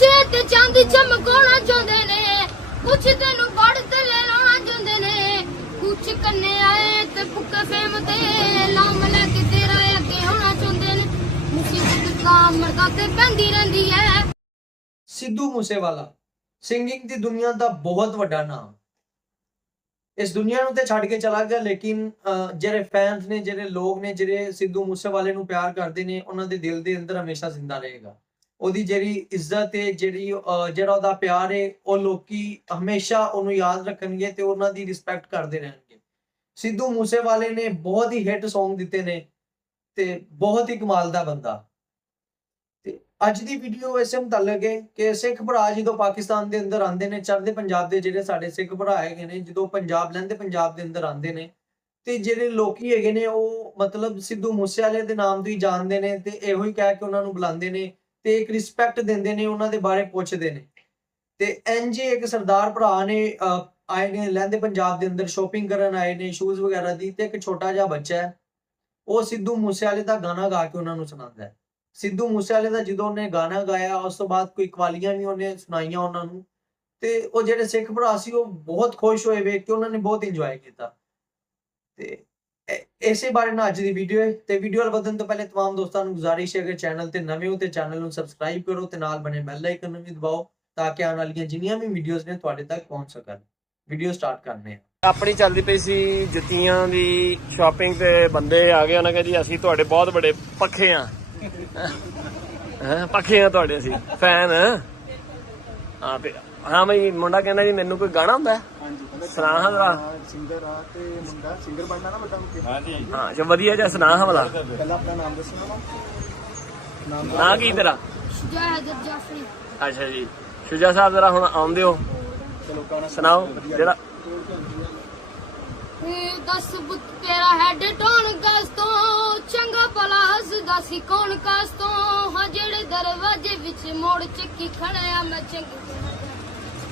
ਕੁਛ ਤੇ ਚਾਂਦੀ ਚਮਕਾਉਣਾ ਚਾਹੁੰਦੇ ਨੇ। ਕੁਛ ਤੈਨੂੰ ਵੜ ਤੇ ਲੈ ਲਾਉਣਾ ਚਾਹੁੰਦੇ ਨੇ। ਕੁਛ ਕੰਨੇ ਆਏ ਤੇ ਪੁੱਕੇ ਫੇਮ ਤੇ ਲਾਮ ਲੈ ਕੇ ਤੇਰਾ ਅੱਗੇ ਹੋਣਾ ਚਾਹੁੰਦੇ ਨੇ। ਮੁਸੀਬਤ ਤਾਂ ਮਰਦਾ ਤੇ ਪੈਂਦੀ ਰਹਿੰਦੀ ਹੈ ਸਿੱਧੂ ਮੂਸੇਵਾਲਾ, ਸਿੰਗਿੰਗ ਦੀ ਦੁਨੀਆ ਦਾ ਬਹੁਤ ਵੱਡਾ ਨਾਮ। ਇਸ ਦੁਨੀਆ ਨੂੰ ਤੇ ਛੱਡ ਕੇ ਚਲਾ ਗਿਆ, ਲੇਕਿਨ ਜਿਹੜੇ ਫੈਨਸ ਨੇ, ਜਿਹੜੇ ਲੋਕ ਨੇ, ਜਿਹੜੇ ਸਿੱਧੂ ਮੂਸੇਵਾਲੇ ਨੂੰ ਪਿਆਰ ਕਰਦੇ ਨੇ, ਉਹਨਾਂ ਦੇ ਦਿਲ ਦੇ ਅੰਦਰ ਹਮੇਸ਼ਾ ਜ਼ਿੰਦਾ ਰਹੇਗਾ। ਉਹਦੀ ਜਿਹੜੀ ਇੱਜ਼ਤ ਹੈ ਜਿਹੜੀ ਅਹ, ਜਿਹੜਾ ਉਹਦਾ ਪਿਆਰ ਹੈ ਉਹ ਲੋਕੀ ਹਮੇਸ਼ਾ ਉਹਨੂੰ ਯਾਦ ਰੱਖਣਗੇ ਤੇ ਉਹਨਾਂ ਦੀ ਰਿਸਪੈਕਟ ਕਰਦੇ ਰਹਿਣਗੇ। ਸਿੱਧੂ ਮੂਸੇਵਾਲੇ ਨੇ ਬਹੁਤ ਹੀ ਹਿੱਟ Song ਦਿੱਤੇ ਨੇ ਤੇ ਬਹੁਤ ਹੀ ਕਮਾਲ ਦਾ ਬੰਦਾ। ਤੇ ਅੱਜ ਦੀ ਵੀਡੀਓ ਇਸੇ ਮੁਤਲਕ ਹੈ ਕਿ ਸਿੱਖ ਭਰਾ ਜਦੋਂ ਪਾਕਿਸਤਾਨ ਦੇ ਅੰਦਰ ਆਉਂਦੇ ਨੇ ਚੜ੍ਹਦੇ ਪੰਜਾਬ ਦੇ ਜਿਹੜੇ ਸਾਡੇ ਸਿੱਖ ਭਰਾ ਹੈਗੇ ਨੇ ਜਦੋਂ ਪੰਜਾਬ ਲੈਂਦੇ ਪੰਜਾਬ ਦੇ ਅੰਦਰ ਆਉਂਦੇ ਨੇ ਤੇ ਜਿਹੜੇ ਲੋਕੀ ਹੈਗੇ ਨੇ ਉਹ ਮਤਲਬ ਸਿੱਧੂ ਮੂਸੇਵਾਲੇ ਦੇ ਨਾਮ ਤੋਂ ਹੀ ਜਾਣਦੇ ਨੇ ਤੇ ਇਹੋ ਹੀ ਕਹਿ ਕੇ ਉਹਨਾਂ ਨੂੰ ਬੁਲਾਉਂਦੇ ਨੇ ਤੇ ਇੱਕ ਰਿਸਪੈਕਟ ਦਿੰਦੇ ਨੇ, ਉਹਨਾਂ ਦੇ ਬਾਰੇ ਪੁੱਛਦੇ ਨੇ। ਤੇ ਇੰਜ ਇੱਕ ਸਰਦਾਰ ਭਰਾ ਨੇ ਆਏ ਨੇ ਲਹਿੰਦੇ ਪੰਜਾਬ ਦੇ ਅੰਦਰ ਸ਼ੋਪਿੰਗ ਕਰਨ ਆਏ ਨੇ ਸ਼ੂਜ਼ ਵਗੈਰਾ ਦੀ, ਤੇ ਇੱਕ ਛੋਟਾ ਜਿਹਾ ਬੱਚਾ ਹੈ। ਉਹ ਸਿੱਧੂ ਮੂਸੇਵਾਲੇ ਦਾ ਗਾਣਾ ਗਾ ਕੇ ਉਹਨਾਂ ਨੂੰ ਸੁਣਾਉਂਦਾ ਹੈ। ਸਿੱਧੂ ਮੂਸੇਵਾਲੇ ਦਾ ਜਦੋਂ ਉਹਨੇ ਗਾਣਾ ਗਾਇਆ, ਉਸ ਤੋਂ ਬਾਅਦ ਕੋਈ ਕਵਾਲੀਆਂ ਵੀ ਉਹਨੇ ਸੁਣਾਈਆਂ ਉਹਨਾਂ ਨੂੰ। ਤੇ ਉਹ ਜਿਹੜੇ ਸਿੱਖ ਭਰਾ ਸੀ, ਉਹ ਬਹੁਤ ਖੁਸ਼ ਹੋਏ ਵੇਖ ਕੇ ਉਹਨਾਂ ਨੇ ਬਹੁਤ ਇੰਜੋਏ ਕੀਤਾ। ਤੇ ਇਸੇ ਬਾਰੇ ਨਾਲ ਅੱਜ ਦੀ ਵੀਡੀਓ ਹੈ ਤੇ ਵੀਡੀਓ ਵੱਲ ਵਧਣ ਤੋਂ ਪਹਿਲੇ तमाम ਦੋਸਤਾਂ ਨੂੰ ਗੁਜ਼ਾਰਿਸ਼ ਹੈ ਕਿ ਚੈਨਲ ਤੇ ਨਵੇਂ ਹੋ ਤੇ ਚੈਨਲ ਨੂੰ ਸਬਸਕ੍ਰਾਈਬ ਕਰੋ ਤੇ ਨਾਲ ਬਣੇ ਬੈਲ ਆਈਕਨ ਨੂੰ ਵੀ ਦਬਾਓ ਤਾਂ ਕਿ ਆਉਣ ਵਾਲੀਆਂ ਜਿੰਨੀਆਂ ਵੀ ਵੀਡੀਓਜ਼ ਨੇ ਤੁਹਾਡੇ ਤੱਕ ਪਹੁੰਚ ਸਕਣ ਵੀਡੀਓ ਸਟਾਰਟ ਕਰਨੇ ਆ ਆਪਣੀ ਚੱਲਦੀ ਪਈ ਸੀ ਜੁੱਤੀਆਂ ਦੀ ਸ਼ਾਪਿੰਗ ਤੇ ਬੰਦੇ ਆ ਗਏ ਉਹਨਾਂ ਕਹਿੰਦੇ ਜੀ ਅਸੀਂ ਤੁਹਾਡੇ ਬਹੁਤ ਵੱਡੇ ਪੱਖੇ ਆ ਹਾਂ ਪੱਖੇ ਆ ਤੁਹਾਡੇ ਅਸੀਂ ਫੈਨ ਹਾਂ ਤੇ ਹਾਂ ਬਈ ਮੁੰਡਾ ਕਹਿੰਦਾ ਜੀ ਮੈਨੂੰ ਕੋਈ ਗਾਣਾ ਹੁੰਦਾ ਹੈ? ਸੁਣਾ ਹਾਂ ਜਰਾ ਸਿੰਗਰ ਆ ਤੇ ਮੁੰਡਾ ਸਿੰਗਰ ਬਣਨਾ ਨਾ ਵੱਡਾ ਹੋ ਕੇ ਹਾਂਜੀ। ਹਾਂ ਜੋ ਵਧੀਆ ਜਿਹਾ ਸੁਣਾ ਹਾਂ ਭਲਾ ਪਹਿਲਾਂ ਆਪਣਾ ਨਾਮ ਦੱਸਣਾ ਨਾਮ। ਨਾਂ ਕੀ ਤੇਰਾ? ਜਾਫਰੀ। ਅੱਛਾ ਜੀ। ਸ਼ੁਜਾ ਸਾਹਿਬ ਜਰਾ ਹੁਣ ਆਉਂਦੇ ਹੋ। ਸੁਣਾਓ। ਜਿਹੜਾ ਇਹ ਦੱਸ ਬੁੱਤ ਤੇਰਾ ਹੈਡ ਟੋਨ ਕਸ ਤੋਂ? ਚੰਗਾ ਭਲਾ ਹੱਸਦਾ ਸੀ ਕੌਣ ਕਸ ਤੋਂ? ਹਾਂ ਜਿਹੜੇ ਦਰਵਾਜ਼ੇ ਵਿੱਚ ਮੋੜ ਚੱਕੀ ਖੜਿਆ ਮੈਂ ਚੰਗੀ।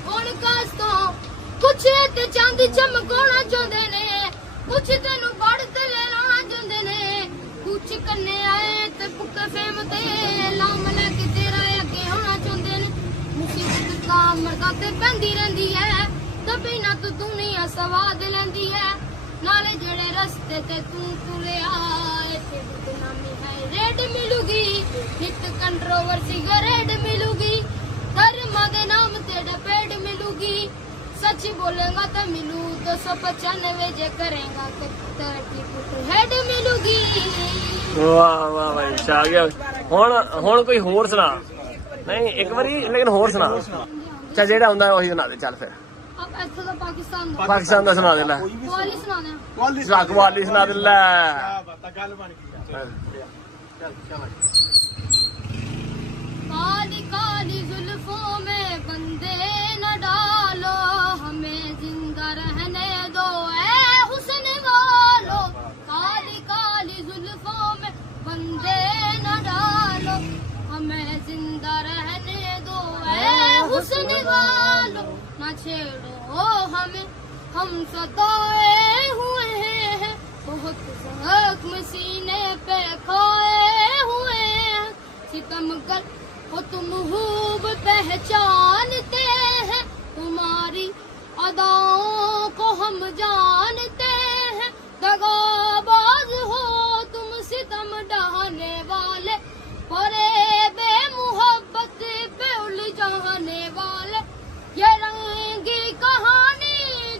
ਕੌਣ ਕਸ ਤੋਂ? ਕੁਛ ਤੇ ਚਾਂਦੀ ਚਮਕਾਉਣਾ ਚਾਹੁੰਦੇ ਨੇ। ਕੁਛ ਤੈਨੂੰ ਵੜ ਤੇ ਲੈ ਲਾਉਣਾ ਚਾਹੁੰਦੇ ਨੇ। ਕੁਛ ਕੰਨੇ ਆਏ ਤੇ ਪੁੱਕੇ ਫੇਮ ਤੇ। ਲਾਮ ਲੈ ਕੇ ਤੇਰਾ ਅੱਗੇ ਹੋਣਾ ਚਾਹੁੰਦੇ ਨੇ। ਮੁਸੀਬਤ ਤਾਂ ਮਰਦਾ ਤੇ ਪੈਂਦੀ ਰਹਿੰਦੀ ਹੈ ਤਬੀ ਨਾ ਤੂੰ ਦੁਨੀਆ ਸਵਾਦ ਲੈਂਦੀ ਹੈ ਨਾਲੇ ਜਿਹੜੇ ਰਸਤੇ ਤੇ ਤੂੰ ਤੁਰਿਆ, ਇੱਥੇ ਬਦਨਾਮੀ ਹੈ, ਰੇਡ ਮਿਲੂਗੀ। ਨਿਤ ਕੰਟਰੋਵਰਸੀ ਰੇਡ ਮਿਲੂਗੀ। ਧਰਮਾਂ ਦੇ ਨਾਮ ਤੇ ਡਪੇੜ ਮਿਲੂਗੀ ਸੱਚ ਬੋਲੇਗਾ ਤਾਂ ਮਿਲੂ 295 ਜੇ ਕਰੇਗਾ ਤਾਂ 30 ਫੁੱਟ ਹੈਡ ਮਿਲੂਗੀ ਵਾਹ ਵਾਹ ਭਾਈ ਛਾ ਗਿਆ ਹੁਣ ਹੁਣ ਕੋਈ ਹੋਰ ਸੁਣਾ ਨਹੀਂ ਇੱਕ ਵਾਰੀ ਲੇਕਿਨ ਹੋਰ ਸੁਣਾ ਚਾ ਜਿਹੜਾ ਆਉਂਦਾ ਉਹੀ ਸੁਣਾ ਦੇ ਚੱਲ ਫਿਰ ਆਪ ਇੱਥੋਂ ਦਾ ਪਾਕਿਸਤਾਨ ਦਾ ਪਾਕਿਸਤਾਨ ਦਾ ਸੁਣਾ ਦੇ ਲੈ ਵਾਲੀ ਸੁਣਾਉਂਦੇ ਆ ਕੁਆਲਿਟੀ ਜੱਗ ਵਾਲੀ ਸੁਣਾ ਦੇ ਲੈ ਬਾਤਾਂ ਗੱਲ ਬਣ ਗਈ ਯਾਰ ਚੱਲ ਚੱਲ काली काली जुल्फों में बंदे ऐ हुस्न वालो, न छेड़ो हमें। हम सताए हुए हैं, बहुत जख्म सीने पे खाए हुए हैं। सितम कर हो तुम खूब पहचानते हैं, तुम्हारी अदाओं को हम जानते हैं। दगाबाज आने वाले ये रंगी कहानी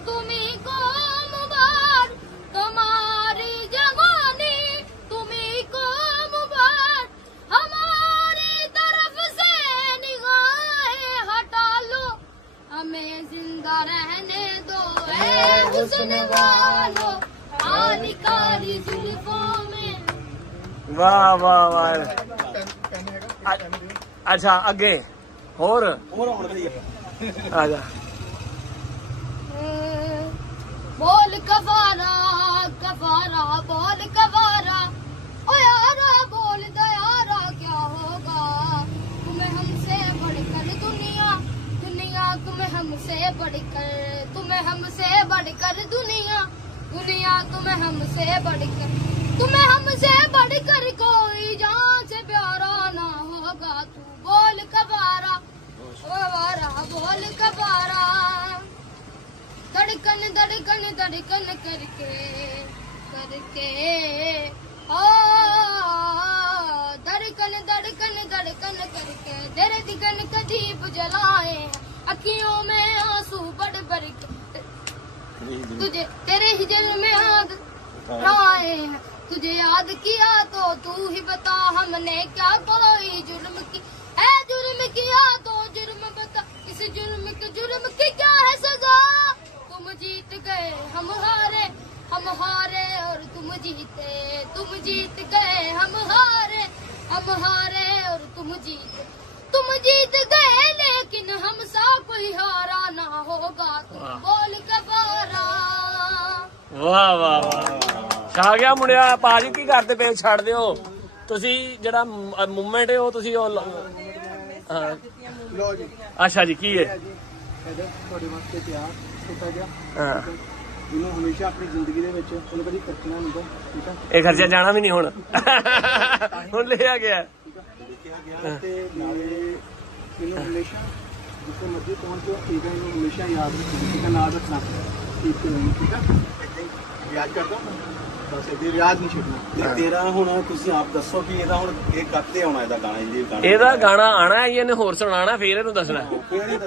तुम्हें को मुबारक तुम्हारी जवानी तुम्ही को मुबारक हमारी तरफ़ से निगाहें हटा लो, हमें ज़िंदा रहने दो वालो आनी वाह वाह वाह। अच्छा अगे ਹੋਰ ਹੋਰ ਆਉਣ ਦਾ ਹੀ ਆ ਜਾ बोल कवारा कवारा बोल कवारा ओ यारा बोल दयारा क्या होगा तुम्हें हमसे बढ़कर दुनिया दुनिया तुम्हें हमसे बढ़कर तुम्हें हमसे बढ़कर दुनिया दुनिया तुम्हें हमसे बढ़कर तुम्हें हमसे बढ़कर बादल कबारा धड़कन धड़कन धड़कन करके करके। ओ, धड़कन धड़कन धड़कन करके। दर्द गन कदीप जलाए, अखियों में आँसू बढ़ बढ़ तुझे तेरे हिजल में आग आए तुझे याद किया तो तू ही बता, हमने क्या कोई जुर्म की है जुर्म किया तो जुर्म बता। इस जुर्म के जुर्म की क्या है सजा तुम जीत गए हम हारे हम हारे और तुम जीते तुम जीत गए हम हारे हम हारे और तुम जीते तुम जीत गए लेकिन हम सा कोई हारा ना होगा तुम वाह। बोल के बारा ਵਾਹ ਵਾਹ ਵਾਹ ਛਾ ਗਿਆ ਮੁੰਡਿਆ ਬਾਜੀ ਕੀ ਕਰਦੇ ਪਏ ਛੱਡ ਦਿਓ ਤੁਸੀਂ ਜਿਹੜਾ ਮੂਵਮੈਂਟ ਹੈ ਉਹ ਤੁਸੀਂ ਉਹ ਲ- ਹਾਂ ਲੋ ਜੀ। ਅੱਛਾ ਜੀ ਕੀ ਹੈ? ਤੁਹਾਡੇ ਵਾਸਤੇ ਪਿਆਰ ਛੋਟਾ ਜਿਹਾ। ਹਾਂ। ਜਿਹਨੂੰ ਹਮੇਸ਼ਾ ਆਪਣੀ ਜ਼ਿੰਦਗੀ ਦੇ ਵਿੱਚ ਉਹਨੂੰ ਕਦੀ ਖਰਚਣਾ ਨਹੀਂ ਠੀਕ ਆ? ਇਹ ਖਰਚਾ ਜਾਣਾ ਵੀ ਨਹੀਂ ਹੁਣ। ਹੁਣ ਲਿਆ ਗਿਆ। ਤੇ ਨਾਲੇ ਇਹਨੂੰ ਹਮੇਸ਼ਾ ਜਿੱਥੇ ਮਰਜ਼ੀ ਪਹੁੰਚੋ ਠੀਕ ਆ? ਇਹਨੂੰ ਹਮੇਸ਼ਾ ਯਾਦ ਰੱਖਣਾ ਠੀਕ ਆ? ਨਾਲ ਰੱਖਣਾ। ਠੀਕ ਹੈ ਠੀਕ ਹੀ ਯਾਦ ਕਰਦਾ ਬਸ ਇਹਦੀ ਰਿਆਜ਼ ਨਹੀਂ ਛੱਡਣਾ ਤੇ ਤੇਰਾ ਹੁਣ ਤੁਸੀਂ ਆਪ ਦੱਸੋ ਕਿ ਇਹਦਾ ਹੁਣ ਇਹ ਕੱਤੇ ਆਉਣਾ ਇਹਦਾ ਗਾਣਾ ਜੀ ਗਾਣਾ? ਇਹਦਾ ਗਾਣਾ ਆਣਾ ਆਈ ਇਹਨੇ ਹੋਰ ਸੁਣਾਣਾ ਫੇਰ ਇਹਨੂੰ ਦੱਸਣਾ।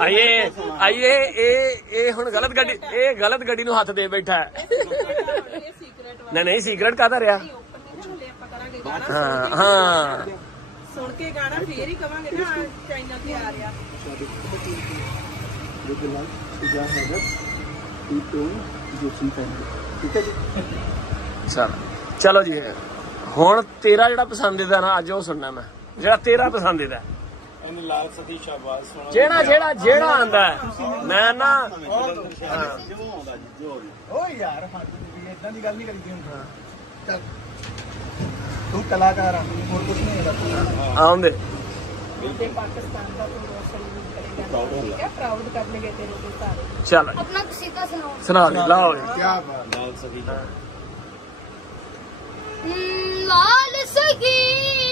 ਆਈਏ ਆਈਏ ਇਹ ਇਹ ਹੁਣ ਗਲਤ ਗੱਡੀ ਇਹ ਗਲਤ ਗੱਡੀ ਨੂੰ ਹੱਥ ਦੇ ਬੈਠਾ ਹੈ। ਨਹੀਂ ਨਹੀਂ ਸੀਕ੍ਰੇਟ ਕਾਹਦਾ ਰਿਹਾ? ਹਾਂ ਹਾਂ। ਸੁਣ ਕੇ ਗਾਣਾ ਫੇਰ ਹੀ ਕਵਾਂਗੇ ਨਾ ਚਾਈਨਾ ਤੇ ਆ ਰਿਹਾ। ਵਿਦ ਲਵ ਸੁਜਾ ਹੈਦਰ ਠੀਕ ਟੋਨ ਜੋਸੀ ਫੈਮਿਲੀ ਠੀਕ ਹੈ ਜੀ? ਚਲੋ। ਜੀ ਹੁਣ ਤੇਰਾ ਜਿਹੜਾ ਪਸੰਦੀਦਾ ਨਾ ਅੱਜ ਉਹ ਸੁਣਨਾ ਮੈਂ। ਜਿਹੜਾ ਤੇਰਾ ਪਸੰਦੀਦਾ ਇਹਨੂੰ ਲਾਲ ਸਤੀ ਸ਼ਾਬਾਸ਼ ਸੁਣਾ। ਜਿਹੜਾ ਜਿਹੜਾ ਜਿਹੜਾ ਆਂਦਾ ਮੈਂ ਨਾ ਤੂੰ ਕਲਾਕਾਰ ਆ ਹੋਰ ਕੁਝ ਨਹੀਂ ਹੈਗਾ। ਆਉਂਦੇ। ਤੇ ਪਾਕਿਸਤਾਨ ਦਾ ਤੂੰ ਰੋਸ਼ਨ ਕਰੇਗਾ ਪ੍ਰਾਊਡ ਕਰਨਗੇ ਤੇਰੇ ਸਾਰੇ। ਚਲ। ਆਪਣਾ ਕਸੀਦਾ ਸੁਣਾਓ। ਸੁਣਾ ਦੇ ਲਾਓ। ਕੀ ਬਾਤ। ਲਾਲ ਸਤੀ Mmm, all the sucky!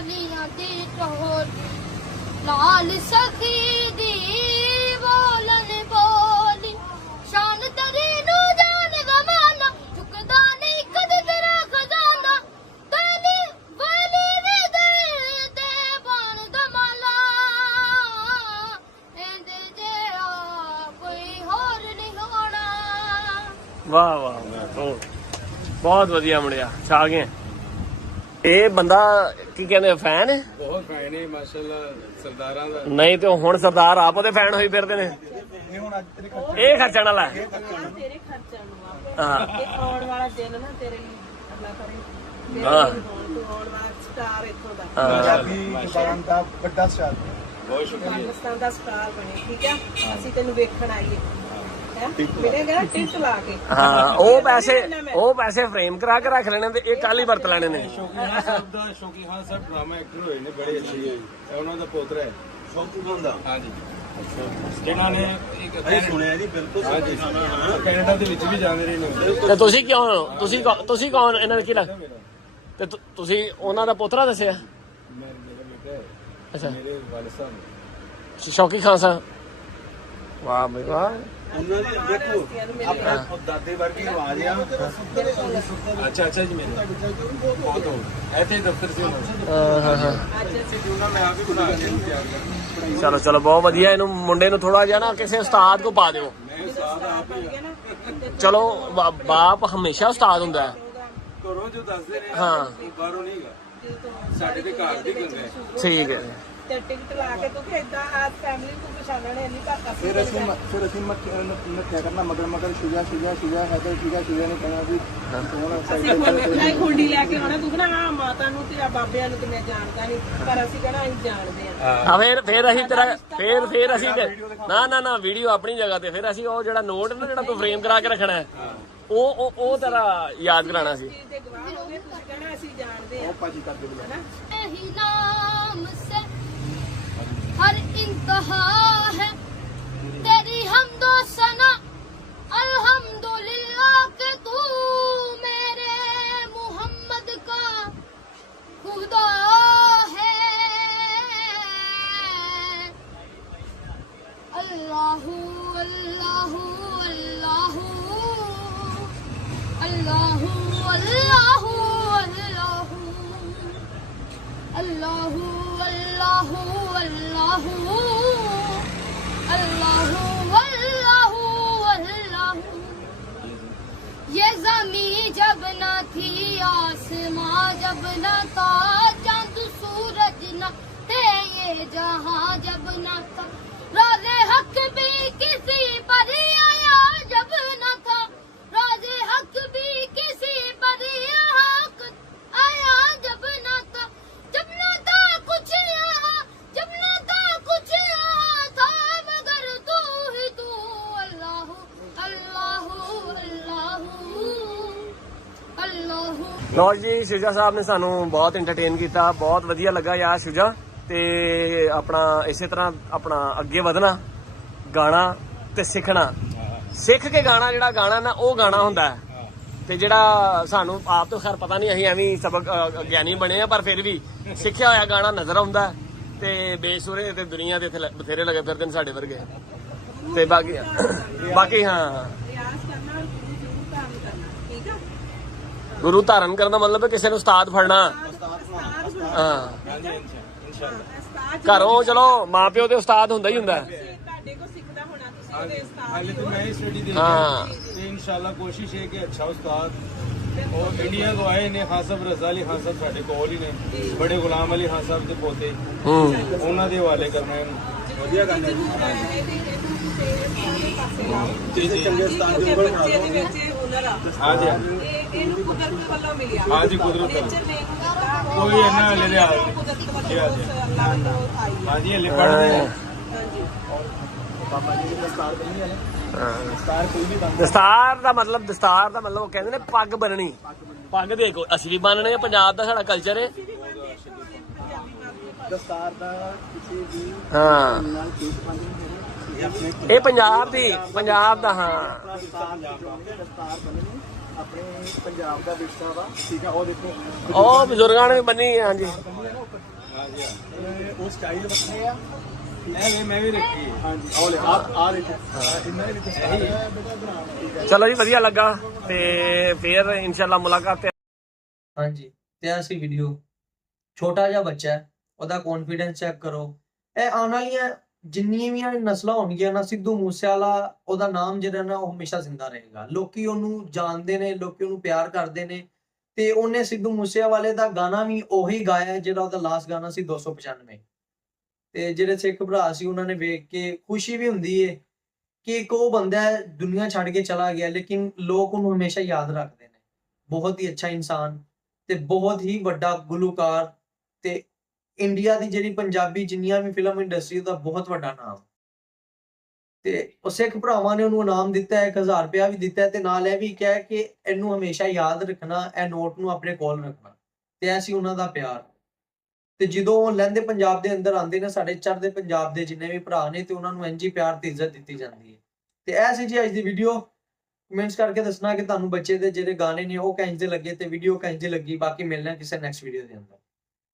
ਜਾਂਦੀ ਦੀ ਟੋਲੀ ਲਾਲ ਸਖੀ ਦੀ ਬੋਲਨ ਬੋਲੀ। ਸ਼ਾਨ ਤੇਰੀ ਨੂੰ ਜਾਣ ਗਵਾਨਾ। ਚੁੱਕਦਾ ਨਹੀਂ ਕਦੇ ਤੇਰਾ ਖਜ਼ਾਨਾ। ਤੇਲੀ ਵਲੀ ਵੀ ਦੇ ਤੇ ਬਣ ਦਮਾਲਾ ਇਹਦੇ ਜਿਹਾ ਕੋਈ ਹੋਰ ਨਹੀਂ ਹੋਣਾ। ਵਾਹ ਵਾਹ ਬਹੁਤ ਵਧੀਆ ਮੁੰਡਿਆ। ਛਾ ਗਏ। ਇਹ ਬੰਦਾ ਕੀ ਕਹਿੰਦੇ ਫੈਨ ਹੈ? ਬਹੁਤ ਫੈਨ ਹੈ ਮਾਸ਼ਾਅੱਲਾ ਸਰਦਾਰਾਂ ਦਾ। ਨਹੀਂ ਤੇ ਹੁਣ ਸਰਦਾਰ ਆਪ ਉਹਦੇ ਫੈਨ ਹੋਈ ਫਿਰਦੇ ਨੇ। ਇਹ ਹੁਣ ਅੱਜ ਤੇਰੇ ਖਰਚ ਇਹ ਖਰਚਣ ਵਾਲਾ ਹੈ। ਤੇਰੇ ਖਰਚਾ ਨੂੰ ਹਾਂ। ਇਹ ਆਉਣ ਵਾਲਾ ਦਿਨ ਨਾ ਤੇਰੇ ਲਈ ਅੱਲਾ ਕਰੇ। ਹਾਂ। ਆਉਣ ਵਾਲਾ ਸਟਾਰ ਇੱਥੋਂ ਦਾ। ਪੰਜਾਬੀ ਜ਼ਬਾਨ ਦਾ ਵੱਡਾ ਸਟਾਰ ਬਹੁਤ ਸ਼ੁਕਰੀਆ। ਪਾਕਿਸਤਾਨ ਦਾ ਸਟਾਰ ਬਣੇ ਠੀਕ ਆ? ਅਸੀਂ ਤੈਨੂੰ ਵੇਖਣ ਆਈਏ। ਹੈ ਮਿਲੇਗਾ ਟਿਕਟ ਲਾ ਕੇ। ਹਾਂ ਉਹ ਪੈਸੇ ਉਹ ਪੈਸੇ ਫਰੇਮ ਕਰਾ ਕੇ ਰੱਖ ਲੈਣੇ ਤੇ ਇਹ ਕੱਲ ਹੀ ਵਰਤ ਲੈਣੇ ਨੇ। ਸ਼ੌਕੀ ਖਾਨ ਸਾਹਿਬ ਦਾ ਸ਼ੌਕੀ ਖਾਨ ਸਾਹਿਬ ਡਰਾਮਾ ਐਕਟਰ ਹੋਏ ਨੇ ਬੜੇ ਅੱਛੇ ਇਹ ਉਹਨਾਂ ਦਾ ਪੋਤਰਾ ਹੈ ਸ਼ੌਕੀ ਬੰਦਾ ਹਾਂਜੀ। ਜਿਨ੍ਹਾਂ ਨੇ ਇੱਕ ਅਸੀਂ ਸੁਣਿਆ ਜੀ ਬਿਲਕੁਲ ਹਾਂਜੀ। ਕੈਨੇਡਾ ਦੇ ਵਿੱਚ ਵੀ ਜਾਂਦੇ ਰਹੇ ਨੇ। ਤੇ ਤੁਸੀਂ ਕਿਉਂ ਤੁਸੀਂ ਕੌ- ਤੁਸੀਂ ਕੌਣ? ਇਹਨਾਂ ਨੇ ਕੀ ਲੱਗ ਤੇ ਤੁਸੀਂ ਉਹਨਾਂ ਦਾ ਪੋਤਰਾ ਦੱਸਿਆ? ਅੱਛਾ। ਮੇਰੇ ਵਾਲਿਦ ਸਾਹਿਬ ਸ਼ੌਕੀ ਖਾਨ ਸਾਹਿਬ। ਵਾਹ ਬਈ ਵਾਹ। ਉਹਨਾਂ ਦੀ ਦੇਖੋ ਆਪਣਾ ਖੁਦ ਦਾਦੇ ਵਰਗੀ ਆਵਾਜ਼ ਆ। ਅੱਛਾ ਅੱਛਾ ਜੀ ਮੇਰੇ ਬਹੁਤ ਹੋ ਇੱਥੇ ਹੀ ਦਫ਼ਤਰ ਸੀ ਉਹਨਾਂ ਦਾ। ਹਾਂ ਹਾਂ ਹਾਂ। ਅੱਜ ਅਸੀਂ ਉਹਨਾਂ ਮੈਂ ਆਪ ਹੀ ਬਣਾ ਕੇ ਤਿਆਰ ਕਰਦਾ ਚਲੋ ਚਲੋ ਬਹੁਤ ਵਧੀਆ। ਇਹਨੂੰ ਮੁੰਡੇ ਨੂੰ ਥੋੜਾ ਜਿਹਾ ਨਾ ਕਿਸੇ ਉਸਤਾਦ ਕੋ ਪਾ ਦਿਓ। ਚਲੋ ਬਾਪ ਹਮੇਸ਼ਾ ਉਸਤਾਦ ਹੁੰਦਾ ਹੈ। ਘਰੋਂ ਜੋ ਦੱਸਦੇ ਨੇ ਹਾਂ। ਬਾਹਰੋਂ ਨਹੀਂ ਹੈਗਾ। ਸਾਡੇ ਦੇ ਘਰ ਦੀ ਗੱਲ ਹੈ ਠੀਕ ਹੈ। ਤੇ ਟਿਕਟ ਲਾ ਕੇ ਤੂੰ ਕਿ ਇਦਾਂ ਆ ਫੈਮਿਲੀ ਨੂੰ ਪਛਾਣਨ ਨਹੀਂ ਤਾਂ ਅਸੀਂ ਫਿਰ ਅਸੀਂ ਮ- ਫਿਰ ਅਸੀਂ ਨੱਥਿਆ ਕਰਨਾ ਮਗਰ ਮਗਰ ਸ਼ੁਜਾ ਸ਼ੁਜਾ ਸ਼ੁਜਾ ਹੈ ਤਾਂ ਸ਼ੁਜਾ ਸ਼ੁਜਾ ਨੇ ਕਹਿਣਾ ਵੀ ਕੌਣ ਅਸੀਂ ਸਾਈਕਲ ਖੁੰਡੀ ਤੇ ਨਹੀਂ ਖੁੰਡੀ ਲੈ ਕੇ ਆਉਣਾ ਤੂੰ ਕਹਿਣਾ ਆ ਮਾਤਾ ਨੂੰ ਤੇ ਆ ਬਾਬਿਆਂ ਨੂੰ ਤੇ ਮੈਂ ਜਾਣਦਾ ਨਹੀਂ। ਪਰ ਅਸੀਂ ਕਹਿਣਾ ਅਸੀਂ ਜਾਣਦੇ ਆ ਆ ਫਿਰ ਫਿਰ ਅਸੀਂ ਤੇਰਾ ਫਿਰ ਫਿਰ ਅਸੀਂ ਤੇ- ਨਾ ਨਾ ਨਾ ਵੀਡੀਓ ਆਪਣੀ ਜਗ੍ਹਾ ਤੇ ਫਿਰ ਅਸੀਂ ਉਹ ਜਿਹੜਾ ਨੋਟ ਨਾ ਜਿਹੜਾ ਤੂੰ ਫਰੇਮ ਕਰਾ ਕੇ ਰੱਖਣਾ ਹੈ, ਉਹ ਉਹ ਉਹ ਤੇਰਾ ਯਾਦ ਕਰਾਣਾ ਸੀ। ਤੇ ਗਵਾਹ ਹੋਗੇ ਤੁਸੀਂ ਕਹਿਣਾ ਅਸੀਂ ਜਾਣਦੇ ਆ ਹਰ ਇੰਤਹਾ ਤੇਰੀ जब न था चांद सूरज न थे ये जहां जब न था ਲੋ ਜੀ ਸ਼ੁਜਾ ਸਾਹਿਬ ਨੇ ਸਾਨੂੰ ਬਹੁਤ ਐਂਟਰਟੇਨ ਕੀਤਾ, ਬਹੁਤ ਵਧੀਆ ਲੱਗਾ ਯਾਰ ਸ਼ੁਜਾ ਤੇ ਆਪਣਾ ਇਸੇ ਤਰ੍ਹਾਂ ਆਪਣਾ ਅੱਗੇ ਵਧਣਾ, ਗਾਣਾ ਤੇ ਸਿੱਖਣਾ। ਸਿੱਖ ਕੇ ਗਾਣਾ ਜਿਹੜਾ ਗਾਣਾ ਨਾ, ਉਹ ਗਾਣਾ ਹੁੰਦਾ ਹੈ। ਤੇ ਜਿਹੜਾ ਸਾਨੂੰ ਆਪ ਤੋਂ ਖੈਰ ਪਤਾ ਨਹੀਂ, ਅਸੀਂ ਐਵੇਂ ਸਬਕ ਗਿਆਨੀ ਬਣੇ ਆ, ਪਰ ਫਿਰ ਵੀ ਸਿੱਖਿਆ ਹੋਇਆ ਗਾਣਾ ਨਜ਼ਰ ਆਉਂਦਾ ਹੈ। ਤੇ ਬੇਸੁਰੇ ਤੇ ਦੁਨੀਆ ਦੇ ਇੱਥੇ ਬਥੇਰੇ ਲੱਗੇ ਫਿਰਦੇ ਨੇ ਸਾਡੇ ਵਰਗੇ। ਤੇ ਬਾਕੀ ਬਾਕੀ ਹਾਂ ਰਿਆਜ਼ ਕਰਨਾ ਔਰ ਗੁਰੂ ਜ਼ਰੂਰ ਧਾਰਨ ਕਰਨਾ ਠੀਕ ਆ ਗੁਰੂ ਧਾਰਨ ਕਰਨ ਦਾ ਮਤਲਬ ਹੈ ਕਿਸੇ ਨੂੰ ਉਸਤਾਦ ਫੜਨਾ ਉਸਤਾਦ ਹਾਂ ਉਸਤਾਦ ਘਰੋਂ ਚਲੋ ਮਾਪਿਓ ਤੇ ਉਸਤਾਦ ਹੁੰਦਾ ਹੀ ਹੁੰਦਾ ਹੈ। ਤੁਸੀਂ ਤੁਹਾਡੇ ਕੋਲ ਸਿੱਖਦਾ ਹੋਣਾ ਤੁਸੀਂ ਉਹਦੇ ਉਸਤਾਦ हाल ਹੀ तो ਹੋ मैं ही स्टडी दे हाँ। तो इंशाल्लाह कोशिश है कि अच्छा उस्ताद और इंडिया तो आए ने खान साहब रजा अली खान साहब साडे कोल ही ने बड़े गुलाम अली खान साहब ਦੇ ਪੋਤੇ ਹੂੰ ਉਹਨਾਂ ਦੇ ਹਵਾਲੇ ਕਰਨਾ ਹੈ ਵਧੀਆ ਗੱਲ ਹੈ ਜੀ ਜੀ ਚੰਗੇ ਸਥਾਨ ਦੇ ਉੱਪਰ ਬਣਾ ਦੋ ਵਿੱਚ ਇਹ ਹੁਨਰ ਆ ਹਾਂ ਜੀ ਇਹ ਇਹਨੂੰ ਕੁਦਰਤ ਵੱਲੋਂ ਮਿਲਿਆ। ਹਾਂ ਜੀ, ਕੁਦਰਤ ਵੱਲੋਂ। ਨੇਚਰ ਨੇ ਕੋਈ ਇਹਨਾਂ ਹਲੇ ਲਿਆ। ਕੁਦਰਤ ਵੱਲੋਂ ਜੀ, ਹਾਂ ਜੀ। ਅੱਲਾਹ ਵੱਲੋਂ ਆਈ। ਹੈ ਹਾਂ ਜੀ ਹਲੇ ਆ ਹਾਂਜੀ ਬਾਬਾ ਜੀ ਦੇ ਦਸਤਾਰ ਬਣੀ ਹੈ। ਦਸਤਾਰ ਕੋਈ ਵੀ ਬੰਦ ਦਸਤਾਰ ਦਾ ਮਤਲਬ ਦਸਤਾਰ ਦਾ ਮਤਲਬ ਉਹ ਕਹਿੰਦੇ ਨੇ ਪੱਗ ਬੰਨਣੀ। ਪੱਗ ਦੇਖੋ ਅਸੀਂ ਵੀ ਬੰਨਣੇ ਆ ਪੰਜਾਬ ਦਾ ਸਾਡਾ ਕਲਚਰ ਹੈ ਦਸਤਾਰ ਦਾ ਕਿਸੇ ਵੀ ਹਾਂ। ਨਾਲ ਕੇਸ ਇਹ ਪੰਜਾਬ ਦੀ ਪੰਜਾਬ ਦਾ ਹਾਂ। ਦਸਤਾਰ ਦਸਤਾਰ ਬੰਨਣੀ ਆਪਣੇ ਪੰਜਾਬ ਦਾ ਵਿਰਸਾ ਵਾ ਠੀਕ ਆ ਉਹ ਦੇਖੋ। ਉਹ ਬਜ਼ੁਰਗਾਂ ਨੇ ਵੀ ਬੰਨੀ ਹੈ, ਹਾਂਜੀ। ਇਹ ਉਹ ਸਟਾਈਲ ਵੱਖਰੇ ਆ। ਮੈਂ ਵੀ ਮੈਂ ਵੀ ਰੱਖੀ ਹੈ ਹਾਂਜੀ ਆਹ ਲੈ ਆ ਆ ਦੇਖੋ। ਇਹਨਾਂ ਦੇ ਵਿੱਚ ਸਟਾਈਲ ਹੈ। ਬੇਟਾ ਬਣਾ ਠੀਕ ਹੈ ਚਲੋ ਜੀ ਵਧੀਆ ਲੱਗਾ ਤੇ ਫੇਰ ਇਨਸ਼ਾਅੱਲਾ ਮੁਲਾਕਾਤ ਹਾਂਜੀ। ਤੇ ਆਹ ਸੀ ਵੀਡੀਓ ਛੋਟਾ ਜਿਹਾ ਬੱਚਾ ਹੈ ਉਹਦਾ ਕੌਨਫੀਡੈਂਸ ਚੈੱਕ ਕਰੋ। ਇਹ ਆਉਣ ਵਾਲੀਆਂ ਜਿੰਨੀਆਂ ਵੀ ਨਸਲਾਂ ਹੋਣਗੀਆਂ ਨਾ ਸਿੱਧੂ ਮੂਸੇਵਾਲਾ ਉਹਦਾ ਨਾਮ ਜਿਹੜਾ ਨਾ ਉਹ ਹਮੇਸ਼ਾ ਜ਼ਿੰਦਾ ਰਹੇਗਾ। ਲੋਕੀ ਉਹਨੂੰ ਜਾਣਦੇ ਨੇ ਲੋਕੀ ਉਹਨੂੰ ਪਿਆਰ ਕਰਦੇ ਨੇ ਤੇ ਉਹਨੇ ਸਿੱਧੂ ਮੂਸੇਵਾਲੇ ਦਾ ਗਾਣਾ ਵੀ ਉਹੀ ਗਾਇਆ ਹੈ ਜਿਹੜਾ ਉਹਦਾ ਲਾਸਟ ਗਾਣਾ ਸੀ 295 ਤੇ ਜਿਹੜੇ ਸਿੱਖ ਭਰਾ ਸੀ ਉਹਨਾਂ ਨੇ ਵੇਖ ਕੇ ਖੁਸ਼ੀ ਵੀ ਹੁੰਦੀ ਏ ਕਿ ਇੱਕ ਉਹ ਬੰਦਾ ਹੈ, ਦੁਨੀਆ ਛੱਡ ਕੇ ਚਲਾ ਗਿਆ ਲੇਕਿਨ ਲੋਕ ਉਹਨੂੰ ਹਮੇਸ਼ਾ ਯਾਦ ਰੱਖਦੇ ਨੇ। ਬਹੁਤ ਹੀ ਅੱਛਾ ਇਨਸਾਨ ਤੇ ਬਹੁਤ ਹੀ ਵੱਡਾ ਗੁਲੂਕਾਰ ਤੇ ਇੰਡੀਆ ਦੀ ਜਿਹੜੀ ਪੰਜਾਬੀ ਜਿੰਨੀਆਂ ਵੀ ਫਿਲਮ ਇੰਡਸਟਰੀ ਦਾ ਬਹੁਤ ਵੱਡਾ ਨਾਮ। ਤੇ ਉਹ ਸਿੱਖ ਭਰਾਵਾਂ ਨੇ ਉਹਨੂੰ ਇਨਾਮ ਦਿੱਤਾ ਹੈ 1000 ਰੁਪਇਆ ਵੀ ਦਿੱਤਾ ਤੇ ਨਾਲ ਇਹ ਵੀ ਕਿਹਾ ਕਿ ਇਹਨੂੰ ਹਮੇਸ਼ਾ ਯਾਦ ਰੱਖਣਾ, ਇਹ ਨੋਟ ਨੂੰ ਆਪਣੇ ਕੋਲ ਰੱਖਣਾ। ਤੇ ਐ ਸੀ ਉਹਨਾਂ ਦਾ ਪਿਆਰ। ਤੇ ਜਦੋਂ ਉਹ ਲਹਿੰਦੇ ਪੰਜਾਬ ਦੇ ਅੰਦਰ ਆਉਂਦੇ ਨੇ, ਸਾਡੇ ਚੜ੍ਹਦੇ ਪੰਜਾਬ ਦੇ ਜਿੰਨੇ ਵੀ ਭਰਾ ਨੇ ਤੇ ਉਹਨਾਂ ਨੂੰ ਇੰਜੀ ਪਿਆਰ ਤੇ ਇੱਜ਼ਤ ਦਿੱਤੀ ਜਾਂਦੀ ਹੈ। ਤੇ ਐ ਸੀ ਜੀ ਅੱਜ ਦੀ ਵੀਡੀਓ ਕਮੈਂਟਸ ਕਰਕੇ ਦੱਸਣਾ ਕਿ ਤੁਹਾਨੂੰ ਬੱਚੇ ਦੇ ਜਿਹੜੇ ਗਾਣੇ ਨੇ ਉਹ ਕਿੰਜ ਦੇ ਲੱਗੇ ਤੇ ਵੀਡੀਓ ਕਿੰਜ ਦੀ ਲੱਗੀ। ਬਾਕੀ ਮਿਲਣਾ ਕਿਸੇ ਨੈਕਸਟ ਵੀਡੀਓ ਦੇ ਅੰਦਰ।